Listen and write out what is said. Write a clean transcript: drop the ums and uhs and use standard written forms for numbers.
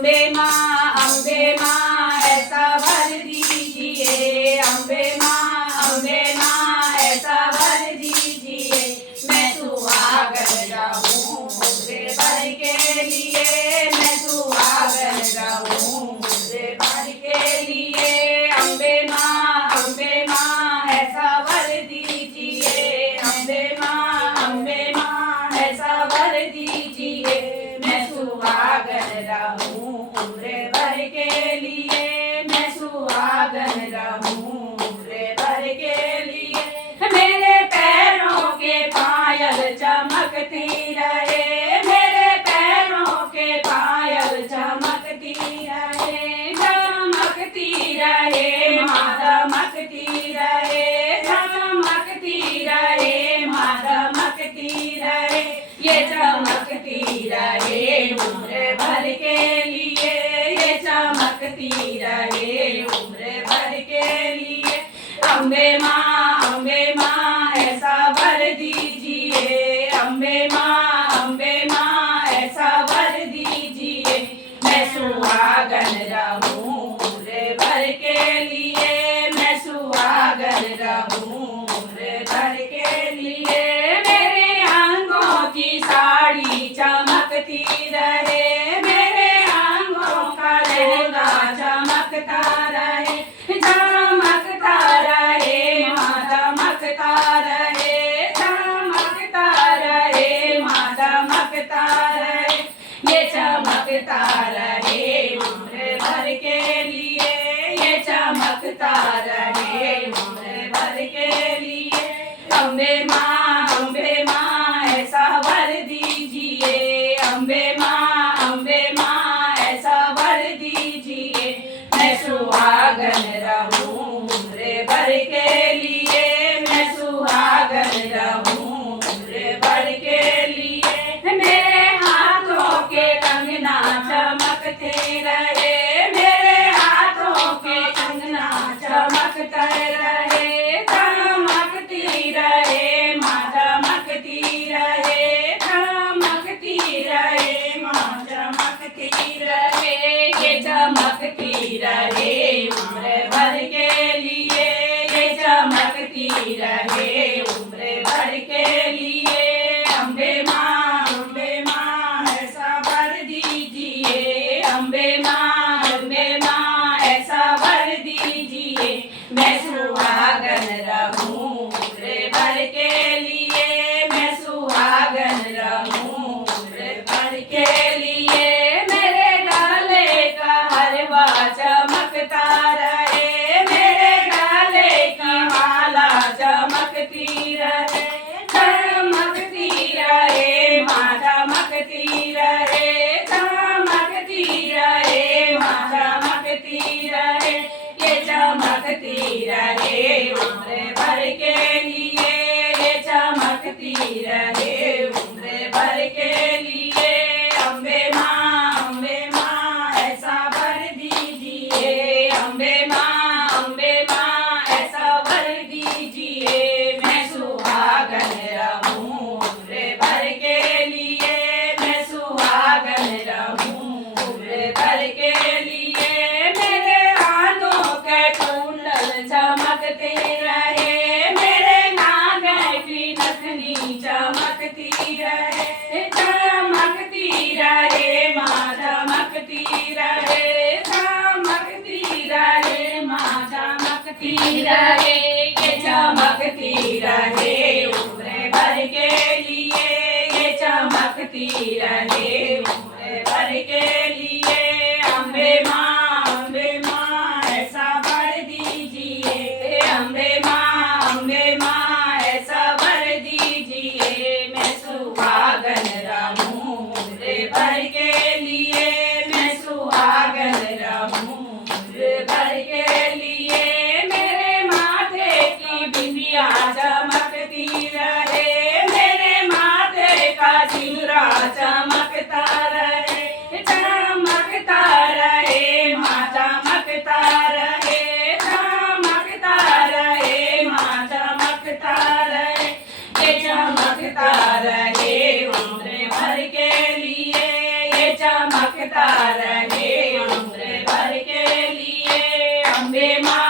अम्बे माँ ऐसा वर दीजिए, अम्बे माँ ऐसा वर दीजिए, मैं सुहागन रहूं मुझे भर के लिए, मैं सुहागन रहूं मुझे भर के लिए। अम्बे माँ ऐसा वर दीजिए, अम्बे माँ ऐसा वर दीजिए, मैं सुहागन रहूं उम्र भर के लिए, मैं सुहागन रहूं उम्र भर के लिए। मेरे पैरों के पायल चमकती रहे, मेरे पैरों के पायल चमकती रहे, चमकती रहे माँ चमकती रहे, चमकती रहे माँ चमकती रहे, ये चमकती रहे उम्र भर के लिए, ये चमकती रहे उम्र भर के लिए। अम्बे माँ ऐसा वर दीजिए, अम्बे माँ ऐसा वर दीजिए, मैं सुहागन रहूं उम्र भर के लिए, मैं सुहागन रहूं उम्र भर के लिए। मेरे अंगों की साड़ी चमकती रहे, मेरे अंगों का लहंगा चमकता रहे, चमकता रहे माँ चमकता रहे, चमकता रहे माँ चमकता रहे, ये चमकता रहे उम्र भर के लिए, ये चमकता रहे उम्र भर के लिए। अम्बे माँ ऐसा वर दीजिए, अम्बे माँ ऐसा वर दीजिए, मैं सुहागन रहूं उम्र भर के लिए, मैं सुहागन रहूं उम्र भर के लिए। मेरे हाथों के कंगना चमकते रहे, मेरे हाथों के कंगना चमकते रहे, चमकती रहे माँ चमकती रहे, चमकती रहे माँ चमकती रहे, ये चमकती रहे उम्र भर के लिए, ये चमकती रहे उम्र भर के लिए। अम्बे माँ ऐसा वर दीजिए, अम्बे माँ ऐसा वर दीजिए, मैं सुहागन रहूं उम्र भर के लिए, मैं सुहागन रहूं उम्र भर के लिए। मेरे गले का हलवा चमकता रहे, मेरे गले की माला चमकती रहे, चमकती रहे माँ चमकती रहे, चमकती रहे माँ चमकती रहे, ये चमकती रहे उम्र भर के लिए, ये चमकती रहे उम्र भर के लिए। अम्बे माँ ऐसा वर दीजिए, अम्बे माँ ऐसा वर दीजिए, मैं सुहागन रहूं उम्र भर के लिए, मैं सुहागन रहूं उम्र भर के लिए। मेरे कानों के कुंडल चमकते रहे, मेरे नागे की नथनी चमकती रहे, चमकती रहे माँ चमकती रहे, चमकती रहे माँ चमकती रहे, ये चमकती रहे उम्र भर के लिए, ये चमकती रहे उम्र भर के लिए। अम्बे माँ ऐसा वर दीजिए, अम्बे माँ ऐसा वर दीजिए, मैं सुहागन रहूं उम्र भर के लिए, मैं सुहागन रहूं उम्र भर के लिए। मेरे माथे की बिंदिया चमकती रहे, मेरे माथे का सिंदूरा चमकता रहे, चमकता रहे माँ चमकता रहे, चमकता रहे माँ चमकता रहे, ये चमकता रहे उम्र भर के लिए, ये चमकता रहे माँ